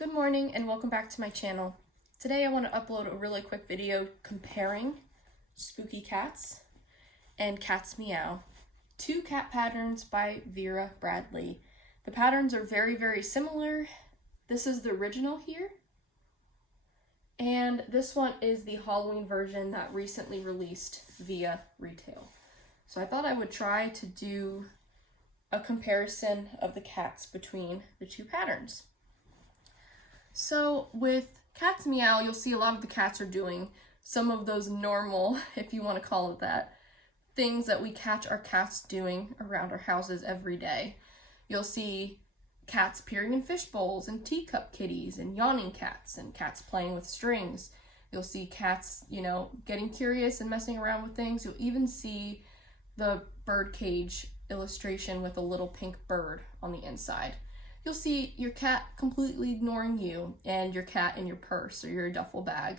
Good morning and welcome back to my channel. Today I want to upload a really quick video comparing Spooky Cats and Cats Meow. Two cat patterns by Vera Bradley. The patterns are very similar. This is the original here. And this one is the Halloween version that recently released via retail. So I thought I would try to do a comparison of the cats between the two patterns. So with Cats Meow, you'll see a lot of the cats are doing some of those normal, if you want to call it that, things that we catch our cats doing around our houses every day. You'll see cats peering in fish bowls and teacup kitties and yawning cats and cats playing with strings. You'll see cats, getting curious and messing around with things. You'll even see the bird cage illustration with a little pink bird on the inside. You'll see your cat completely ignoring you and your cat in your purse or your duffel bag.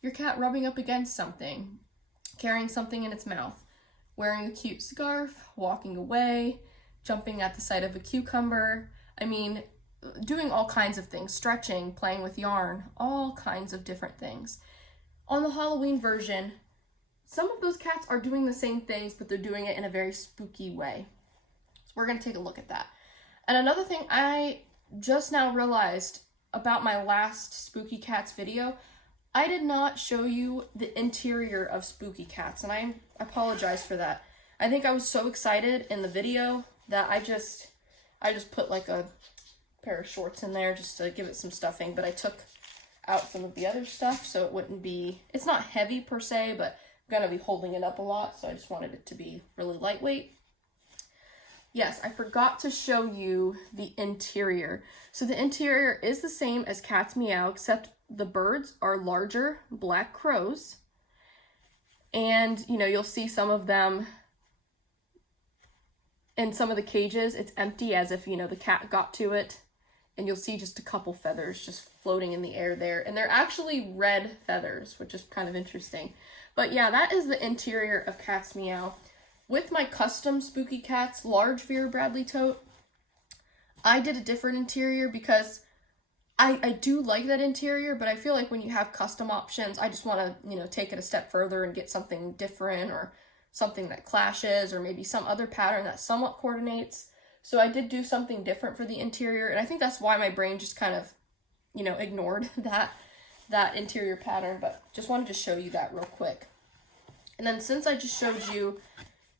Your cat rubbing up against something, carrying something in its mouth, wearing a cute scarf, walking away, jumping at the sight of a cucumber. Doing all kinds of things, stretching, playing with yarn, all kinds of different things. On the Halloween version, some of those cats are doing the same things, but they're doing it in a very spooky way. So we're going to take a look at that. And another thing I just now realized about my last Spooky Cats video, I did not show you the interior of Spooky Cats, and I apologize for that. I think I was so excited in the video that I just put like a pair of shorts in there just to give it some stuffing, but I took out some of the other stuff so it wouldn't be, it's not heavy per se, but I'm gonna be holding it up a lot, so I just wanted it to be really lightweight. Yes, I forgot to show you the interior. So the interior is the same as Cats Meow, except the birds are larger black crows. And, you'll see some of them in some of the cages. It's empty as if, the cat got to it. And you'll see just a couple feathers just floating in the air there. And they're actually red feathers, which is kind of interesting. But yeah, that is the interior of Cats Meow. With my custom Spooky Cats large Vera Bradley tote, I did a different interior because I do like that interior, but I feel like when you have custom options, I just want to, take it a step further and get something different or something that clashes or maybe some other pattern that somewhat coordinates. So I did do something different for the interior, and I think that's why my brain just kind of, ignored that interior pattern, but just wanted to show you that real quick. And then since I just showed you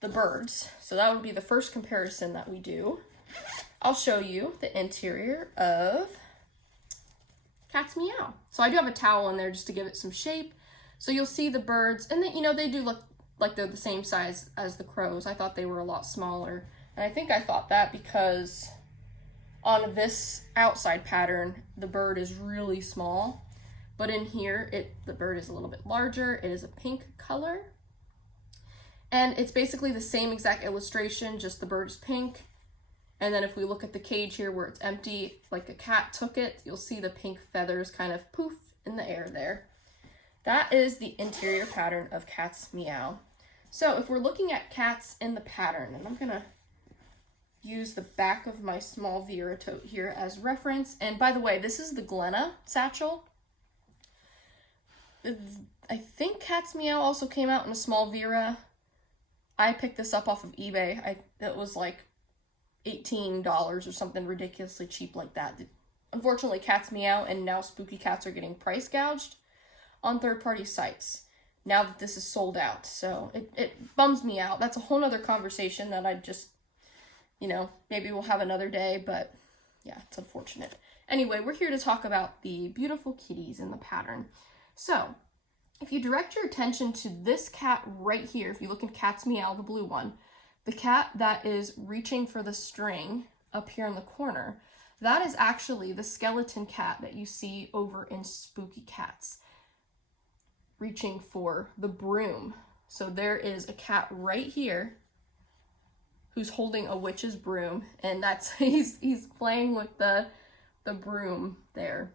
the birds, so that would be the first comparison that we do, I'll show you the interior of Cats Meow. So I do have a towel in there just to give it some shape. So you'll see the birds, and they do look like they're the same size as the crows. I thought they were a lot smaller, and I think I thought that because on this outside pattern, the bird is really small, but in here, the bird is a little bit larger. It is a pink color. And it's basically the same exact illustration, just the bird is pink. And then if we look at the cage here where it's empty, like a cat took it, you'll see the pink feathers kind of poof in the air there. That is the interior pattern of Cats Meow. So if we're looking at cats in the pattern, and I'm gonna use the back of my small Vera tote here as reference. And by the way, this is the Glenna satchel. I think Cats Meow also came out in a small Vera. I picked this up off of eBay. It was like $18 or something ridiculously cheap like that. Unfortunately, Cats Meow and now Spooky Cats are getting price gouged on third-party sites now that this is sold out. So it bums me out. That's a whole nother conversation that I just, maybe we'll have another day, but yeah, it's unfortunate. Anyway, we're here to talk about the beautiful kitties in the pattern. So if you direct your attention to this cat right here, if you look at Cats Meow, the blue one, the cat that is reaching for the string up here in the corner, that is actually the skeleton cat that you see over in Spooky Cats, reaching for the broom. So there is a cat right here who's holding a witch's broom, and that's he's playing with the broom there.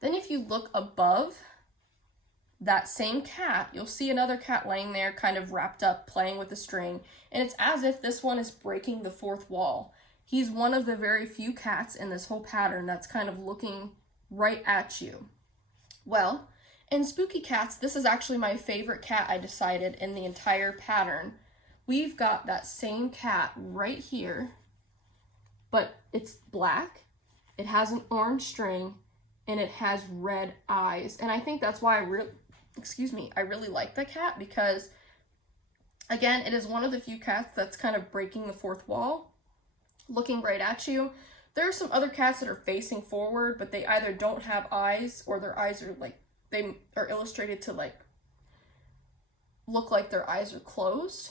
Then if you look above that same cat, you'll see another cat laying there kind of wrapped up playing with the string, and it's as if this one is breaking the fourth wall. He's one of the very few cats in this whole pattern that's kind of looking right at you. Well, in Spooky Cats, this is actually my favorite cat, I decided, in the entire pattern. We've got that same cat right here, but it's black, it has an orange string, and it has red eyes. And I think that's why I really like the cat, because again, it is one of the few cats that's kind of breaking the fourth wall, looking right at you. There are some other cats that are facing forward, but they either don't have eyes, or their eyes are like, they are illustrated to like look like their eyes are closed.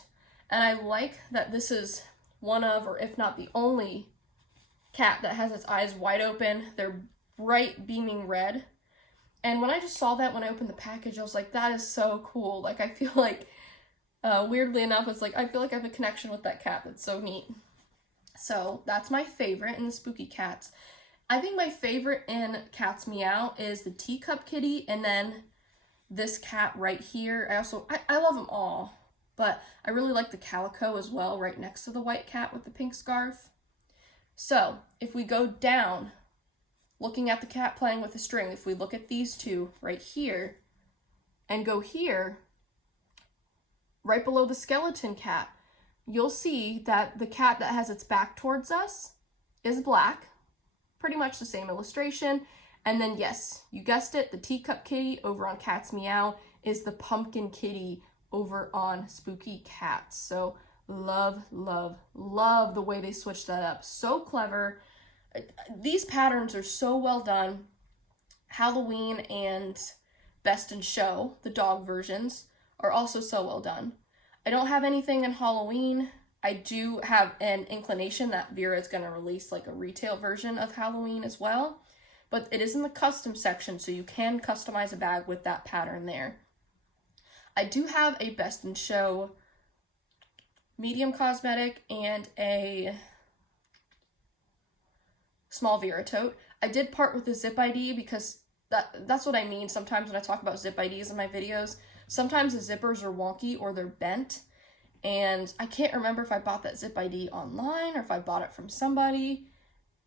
And I like that this is one of, or if not the only cat that has its eyes wide open. They're bright beaming red. And when I just saw that when I opened the package, I was like, that is so cool. Like, I feel like, weirdly enough, it's like, I feel like I have a connection with that cat. That's so neat. So that's my favorite in the Spooky Cats. I think my favorite in Cats Meow is the teacup kitty, and then this cat right here. I love them all, but I really like the calico as well, right next to the white cat with the pink scarf. So if we go down, looking at the cat playing with the string, if we look at these two right here and go here, right below the skeleton cat, you'll see that the cat that has its back towards us is black, pretty much the same illustration. And then, yes, you guessed it, the teacup kitty over on Cats Meow is the pumpkin kitty over on Spooky Cats. So love, love, love the way they switched that up. So clever. These patterns are so well done. Halloween and Best in Show, the dog versions, are also so well done. I don't have anything in Halloween. I do have an inclination that Vera is going to release like a retail version of Halloween as well, but it is in the custom section, so you can customize a bag with that pattern there. I do have a Best in Show medium cosmetic and a small Vera tote. I did part with the zip ID because that's what I mean sometimes when I talk about zip IDs in my videos. Sometimes the zippers are wonky or they're bent, and I can't remember if I bought that zip ID online or if I bought it from somebody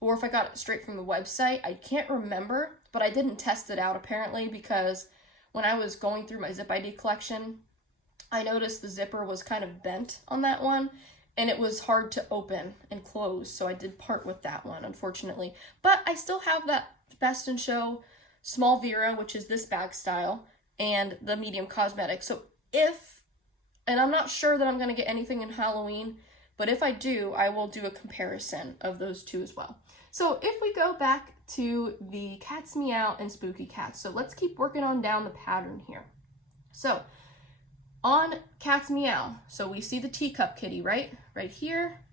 or if I got it straight from the website. I can't remember, but I didn't test it out apparently, because when I was going through my zip ID collection, I noticed the zipper was kind of bent on that one, and it was hard to open and close, so I did part with that one, unfortunately. But I still have that Best in Show small Vera, which is this bag style, and the medium cosmetic. So and I'm not sure that I'm going to get anything in Halloween, but if I do, I will do a comparison of those two as well. So if we go back to the Cats Meow and Spooky Cats, so let's keep working on down the pattern here. So on Cats Meow, so we see the teacup kitty, right here,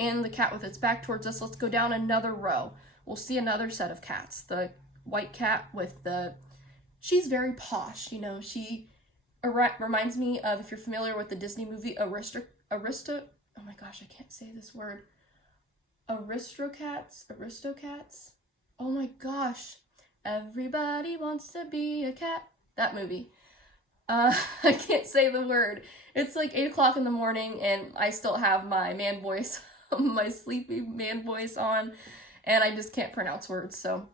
and the cat with its back towards us. Let's go down another row. We'll see another set of cats. The white cat with she's very posh, you know. She reminds me of, if you're familiar with the Disney movie oh my gosh, I can't say this word. Aristocats. Oh my gosh. Everybody wants to be a cat. That movie. I can't say the word. It's like 8 o'clock in the morning and I still have my man voice, my sleepy man voice on, and I just can't pronounce words. So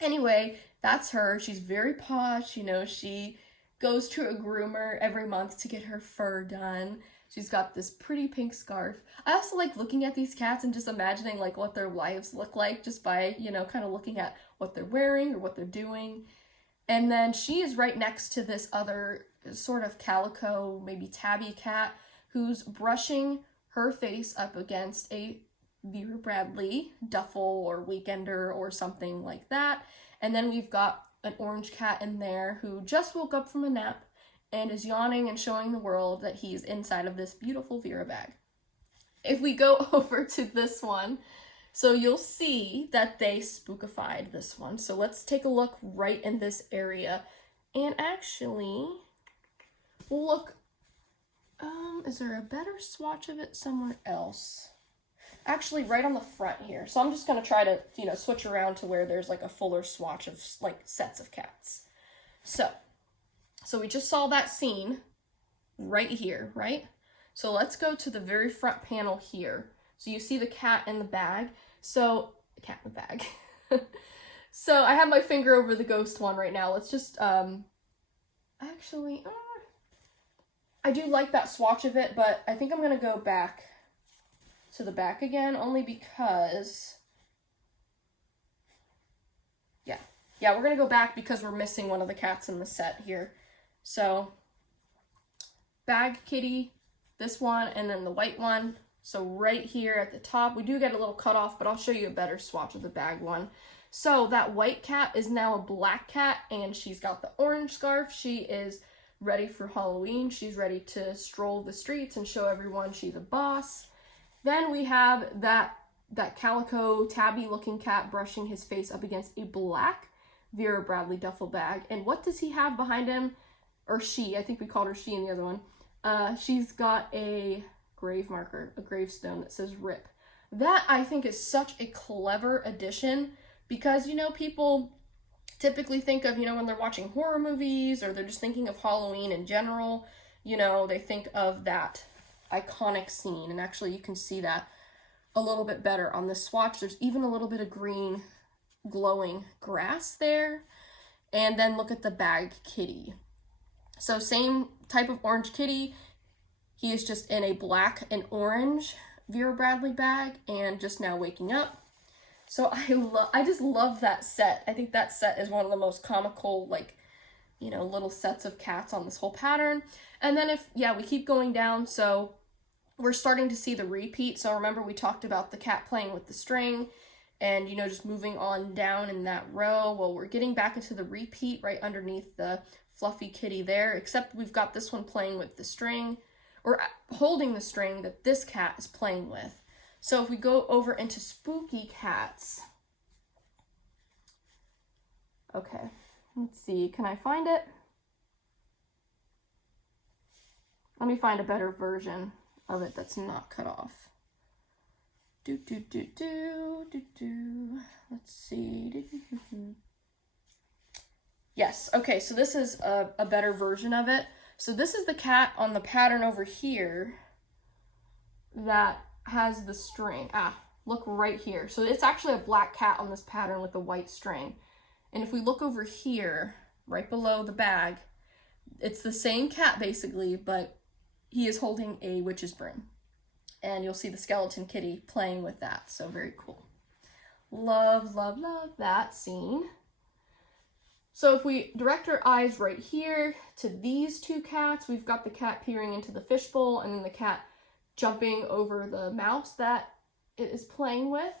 anyway, that's her. She's very posh, you know. She goes to a groomer every month to get her fur done. She's got this pretty pink scarf. I also like looking at these cats and just imagining like what their lives look like just by, you know, kind of looking at what they're wearing or what they're doing. And then she is right next to this other sort of calico, maybe tabby cat, who's brushing her face up against a Vera Bradley duffel or weekender or something like that. And then we've got an orange cat in there who just woke up from a nap and is yawning and showing the world that he's inside of this beautiful Vera bag. If we go over to this one, so you'll see that they spookified this one. So let's take a look right in this area. And actually, we'll look, is there a better swatch of it somewhere else? Actually, right on the front here. So I'm just going to try to, you know, switch around to where there's like a fuller swatch of like sets of cats. So we just saw that scene right here, right? So let's go to the very front panel here. So you see the cat in the bag. So, cat in the bag. So I have my finger over the ghost one right now. Let's just, actually, I do like that swatch of it, but I think I'm going to go back to the back again, only because, yeah, we're going to go back because we're missing one of the cats in the set here. So, bag kitty, this one, and then the white one. So right here at the top, we do get a little cutoff, but I'll show you a better swatch of the bag one. So that white cat is now a black cat, and she's got the orange scarf. She is ready for Halloween. She's ready to stroll the streets and show everyone she's a boss. Then we have that calico tabby looking cat brushing his face up against a black Vera Bradley duffel bag. And what does he have behind him? Or she, I think we called her she in the other one. She's got a grave marker, a gravestone that says RIP. That I think is such a clever addition because, you know, people typically think of, you know, when they're watching horror movies or they're just thinking of Halloween in general, you know, they think of that iconic scene. And actually you can see that a little bit better on this swatch. There's even a little bit of green glowing grass there. And then look at the bag kitty. So same type of orange kitty. He is just in a black and orange Vera Bradley bag and just now waking up. So I just love that set. I think that set is one of the most comical, like, you know, little sets of cats on this whole pattern. And then we keep going down. So we're starting to see the repeat. So remember we talked about the cat playing with the string and, you know, just moving on down in that row. Well, we're getting back into the repeat right underneath the fluffy kitty there, except we've got this one playing with the string, or holding the string that this cat is playing with. So if we go over into spooky cats, okay, let's see, can I find it? Let me find a better version of it that's not cut off. Let's see. Yes, okay, so this is a better version of it. So this is the cat on the pattern over here that has the string. Look right here. So it's actually a black cat on this pattern with the white string. And if we look over here, right below the bag, it's the same cat basically, but he is holding a witch's broom. And you'll see the skeleton kitty playing with that. So very cool. Love, love, love that scene. So if we direct our eyes right here to these two cats, we've got the cat peering into the fishbowl and then the cat jumping over the mouse that it is playing with.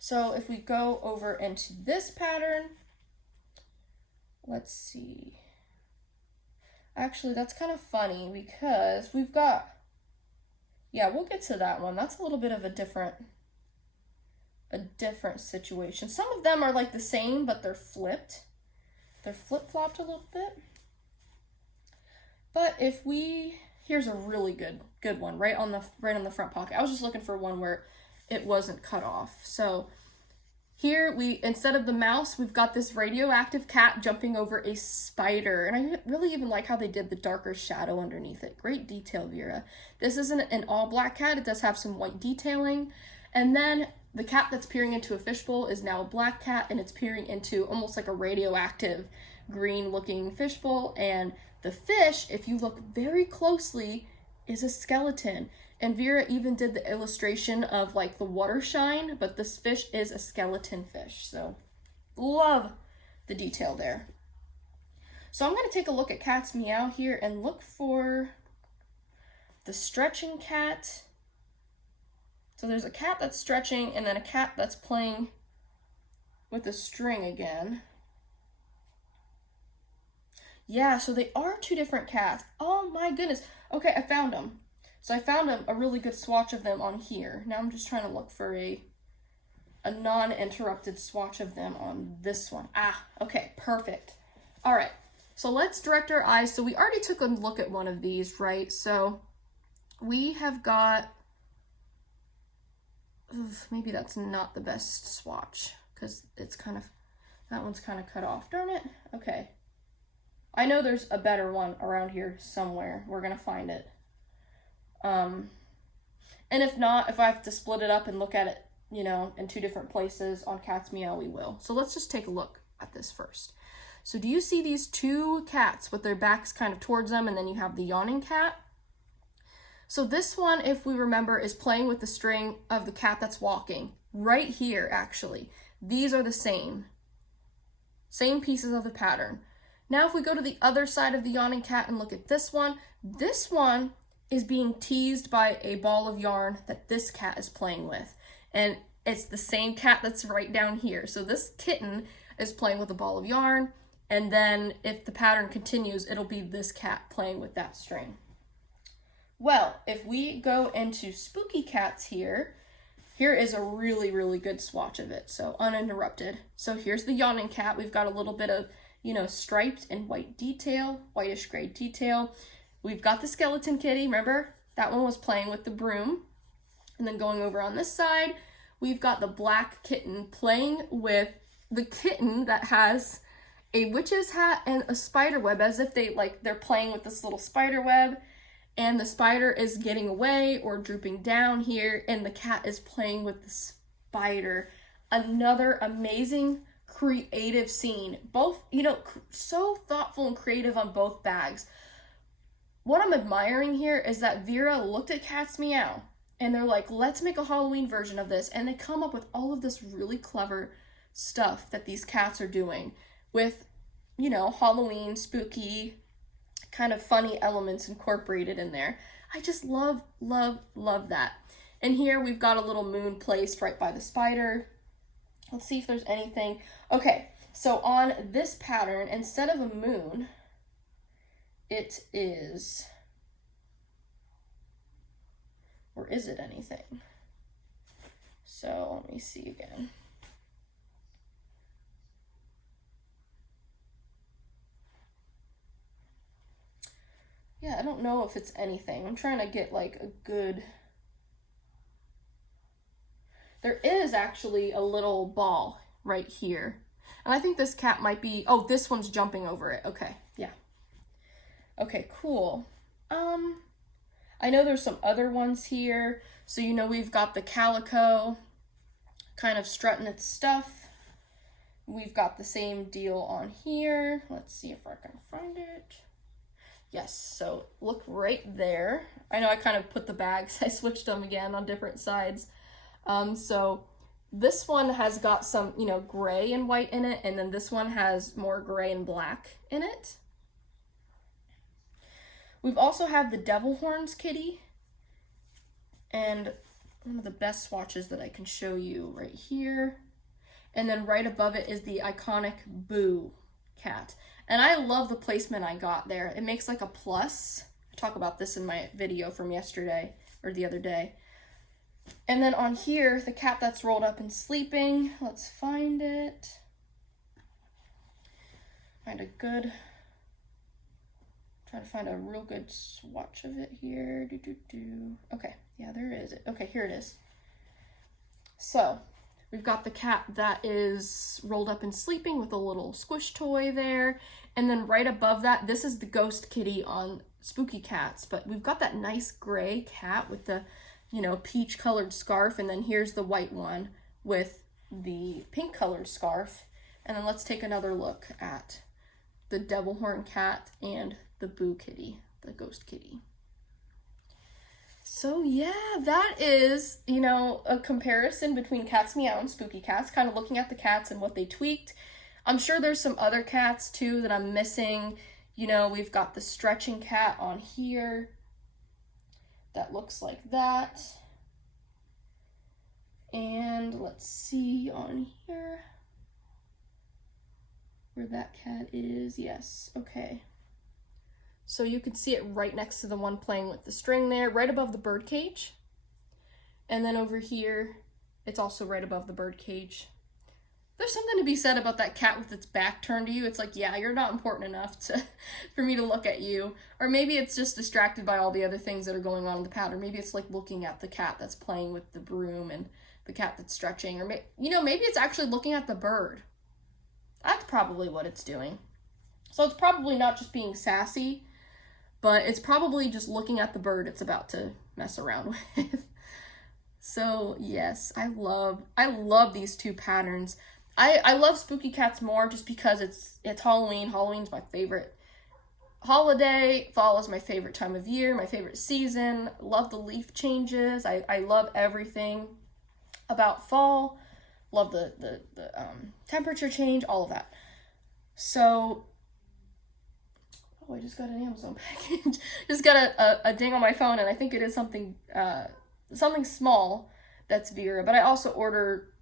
So if we go over into this pattern, let's see. Actually, that's kind of funny because we've got, we'll get to that one. That's a little bit of a different situation. Some of them are like the same, but they're flipped. They're flip-flopped a little bit. But if here's a really good one right on the front pocket. I was just looking for one where it wasn't cut off. So here instead of the mouse, we've got this radioactive cat jumping over a spider. And I really even like how they did the darker shadow underneath it. Great detail, Vera. This isn't an all black cat. It does have some white detailing. And then the cat that's peering into a fishbowl is now a black cat, and it's peering into almost like a radioactive green looking fishbowl. And the fish, if you look very closely, is a skeleton. And Vera even did the illustration of like the water shine, but this fish is a skeleton fish. So love the detail there. So I'm going to take a look at Cat's Meow here and look for the stretching cat. So there's a cat that's stretching and then a cat that's playing with the string again. Yeah, so they are two different cats. Oh my goodness. Okay, I found them. So I found a really good swatch of them on here. Now I'm just trying to look for a non-interrupted swatch of them on this one. Okay, perfect. All right, so let's direct our eyes. So we already took a look at one of these, right? So we have got, maybe that's not the best swatch because it's that one's kind of cut off. Darn it. Okay. I know there's a better one around here somewhere. We're going to find it. And if not, if I have to split it up and look at it, you know, in 2 different places on Cat's Meow, we will. So let's just take a look at this first. So do you see these 2 cats with their backs kind of towards them, and then you have the yawning cat? So this one, if we remember, is playing with the string of the cat that's walking. Right here, actually. These are the same pieces of the pattern. Now if we go to the other side of the yawning cat and look at this one is being teased by a ball of yarn that this cat is playing with. And it's the same cat that's right down here. So this kitten is playing with a ball of yarn, and then if the pattern continues, it'll be this cat playing with that string. Well, if we go into Spooky Cats here is a really, really good swatch of it, so uninterrupted. So here's the yawning cat. We've got a little bit of, you know, striped and white detail, whitish gray detail. We've got the skeleton kitty, remember? That one was playing with the broom. And then going over on this side, we've got the black kitten playing with the kitten that has a witch's hat and a spider web, as if they're playing with this little spider web, and the spider is getting away or drooping down here, and the cat is playing with the spider. Another amazing creative scene. Both, you know, so thoughtful and creative on both bags. What I'm admiring here is that Vera looked at Cat's Meow, and they're like, let's make a Halloween version of this. And they come up with all of this really clever stuff that these cats are doing with, you know, Halloween, spooky, kind of funny elements incorporated in there. I just love, love, love that. And here we've got a little moon placed right by the spider. Let's see if there's anything. Okay, so on this pattern, instead of a moon, it is... or is it anything? So let me see again. Yeah, I don't know if it's anything. I'm trying to get like a good... There is actually a little ball right here. And I think this cat might be... oh, this one's jumping over it. Okay, yeah. Okay, cool. I know there's some other ones here. So, you know, we've got the calico kind of strutting its stuff. We've got the same deal on here. Let's see if I can find it. Yes, so look right there. I know I kind of put the bags, I switched them again on different sides. So this one has got some, you know, gray and white in it, and then this one has more gray and black in it. We've also have the Devil Horns kitty, and one of the best swatches that I can show you right here. And then right above it is the iconic Boo cat. And I love the placement I got there. It makes like a plus. I talk about this in my video from yesterday, or the other day. And then on here, the cat that's rolled up and sleeping. Let's find it. Trying to find a real good swatch of it here. Okay, yeah, there is it. Okay, here it is. So, we've got the cat that is rolled up and sleeping with a little squish toy there. And then right above that, this is the ghost kitty on Spooky Cats. But we've got that nice gray cat with the, you know, peach colored scarf. And then here's the white one with the pink colored scarf. And then let's take another look at the Devil Horn cat and the Boo kitty, the ghost kitty. So yeah, that is, you know, a comparison between Cat's Meow and Spooky Cats, kind of looking at the cats and what they tweaked. I'm sure there's some other cats too that I'm missing. You know, we've got the stretching cat on here that looks like that. And let's see on here where that cat is. Yes, okay. So you can see it right next to the one playing with the string there, right above the bird cage. And then over here, it's also right above the bird cage. There's something to be said about that cat with its back turned to you. It's like, yeah, you're not important enough for me to look at you. Or maybe it's just distracted by all the other things that are going on in the pattern. Maybe it's like looking at the cat that's playing with the broom and the cat that's stretching. Or, you know, maybe it's actually looking at the bird. That's probably what it's doing. So it's probably not just being sassy, but it's probably just looking at the bird it's about to mess around with. So yes, I love these two patterns. I love Spooky Cats more just because it's Halloween. Halloween's my favorite holiday. Fall is my favorite time of year, my favorite season. Love the leaf changes. I love everything about fall. Love the temperature change, all of that. So, oh, I just got an Amazon package. Just got a ding on my phone, and I think it is something small that's Vera. But I also order,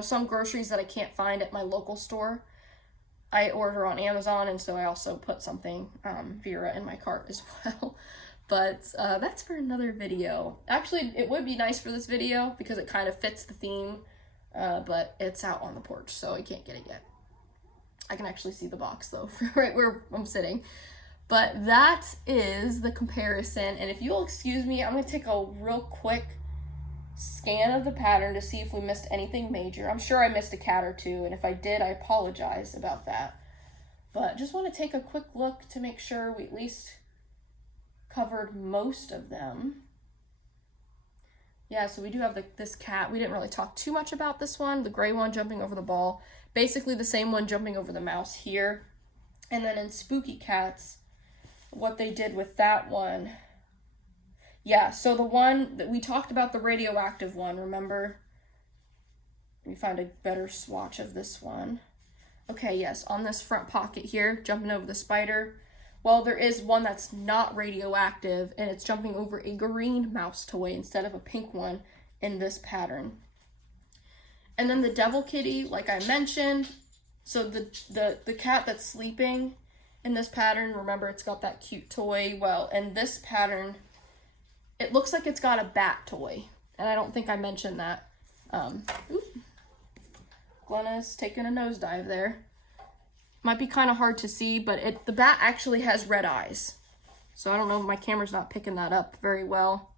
some groceries that I can't find at my local store. I order on Amazon, and so I also put something Vera in my cart as well. But that's for another video. Actually, it would be nice for this video because it kind of fits the theme. But it's out on the porch, so I can't get it yet. I can actually see the box though, right where I'm sitting. But that is the comparison, and if you'll excuse me, I'm going to take a real quick scan of the pattern to see if we missed anything major. I'm sure I missed a cat or two, and if I did, I apologize about that. But just want to take a quick look to make sure we at least covered most of them. Yeah, so we do have this cat. We didn't really talk too much about this one. The gray one jumping over the ball. Basically the same one jumping over the mouse here. And then in Spooky Cats, what they did with that one. Yeah, so the one that we talked about, the radioactive one, remember? Let me find a better swatch of this one. Okay, yes, on this front pocket here, jumping over the spider. Well, there is one that's not radioactive, and it's jumping over a green mouse toy instead of a pink one in this pattern. And then the devil kitty, like I mentioned, so the cat that's sleeping in this pattern, remember it's got that cute toy. Well, in this pattern, it looks like it's got a bat toy, and I don't think I mentioned that. Glenna's taking a nosedive there. Might be kind of hard to see, but the bat actually has red eyes. So I don't know if my camera's not picking that up very well.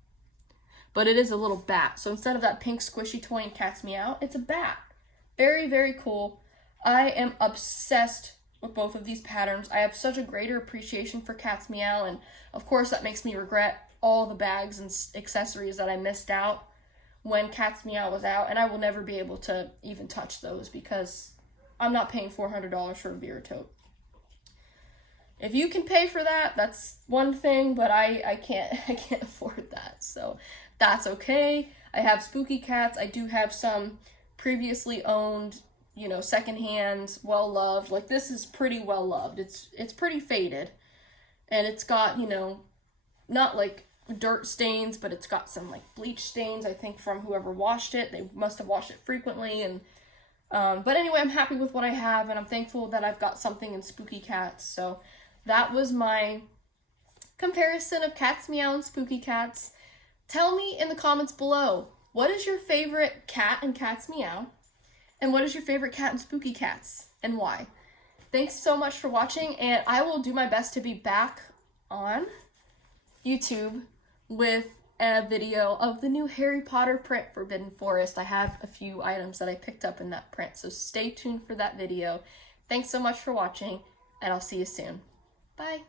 But it is a little bat. So instead of that pink squishy toy in Cat's Meow, it's a bat. Very, very cool. I am obsessed with both of these patterns. I have such a greater appreciation for Cat's Meow, and of course that makes me regret all the bags and accessories that I missed out when Cat's Meow was out, and I will never be able to even touch those because I'm not paying $400 for a Vera tote. If you can pay for that, that's one thing, but I can't afford that. So that's okay. I have Spooky Cats. I do have some previously owned, secondhand, well-loved. Like this is pretty well-loved. It's pretty faded. And it's got, not like dirt stains, but it's got some like bleach stains, I think, from whoever washed it. They must have washed it frequently, and but anyway, I'm happy with what I have, and I'm thankful that I've got something in Spooky Cats. So that was my comparison of Cat's Meow and Spooky Cats. Tell me in the comments below, what is your favorite cat in Cat's Meow? And what is your favorite cat in Spooky Cats? And why? Thanks so much for watching, and I will do my best to be back on YouTube with a video of the new Harry Potter print, Forbidden Forest. I have a few items that I picked up in that print, so stay tuned for that video. Thanks so much for watching, and I'll see you soon. Bye!